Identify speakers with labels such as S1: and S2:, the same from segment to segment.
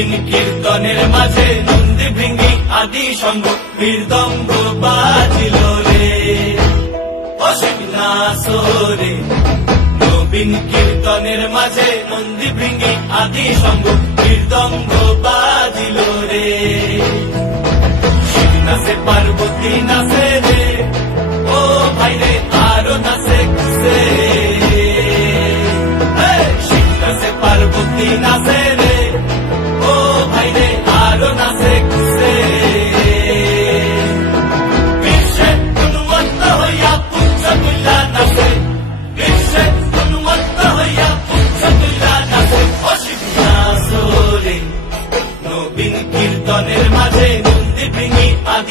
S1: নবীন কীর্তনের মাঝে নন্দী ভৃঙ্গি আদি সঙ্গ মৃদঙ্গ বাজিল রে। অসীমিনা নবীন কীর্তনের মাঝে নন্দী ভৃঙ্গি আদি সঙ্গ মৃদঙ্গ বাজিল রে। নাচে, পার্বতী নাচে রে। ও ভাই রে, আরও নাচে কুসে শিব পার্বতী নাচে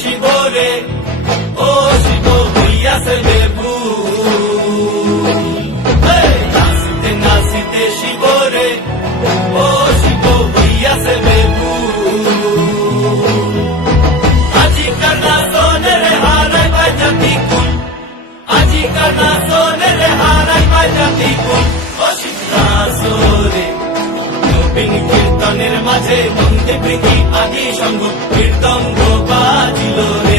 S1: শিবরে, ও শিব হইয়াছে দেবু নাচিতে নাচিতে শিবরে, ও শিব হইয়াছে দেবু আজি কানা সোনের হারাই বাজাতি কুল আজি কানা সোনের হারাই বাজাতি কুল কীর্তনের মাঝে মন্দে প্রীতি আদি সঙ্গ কীর্তন বাজিল রে।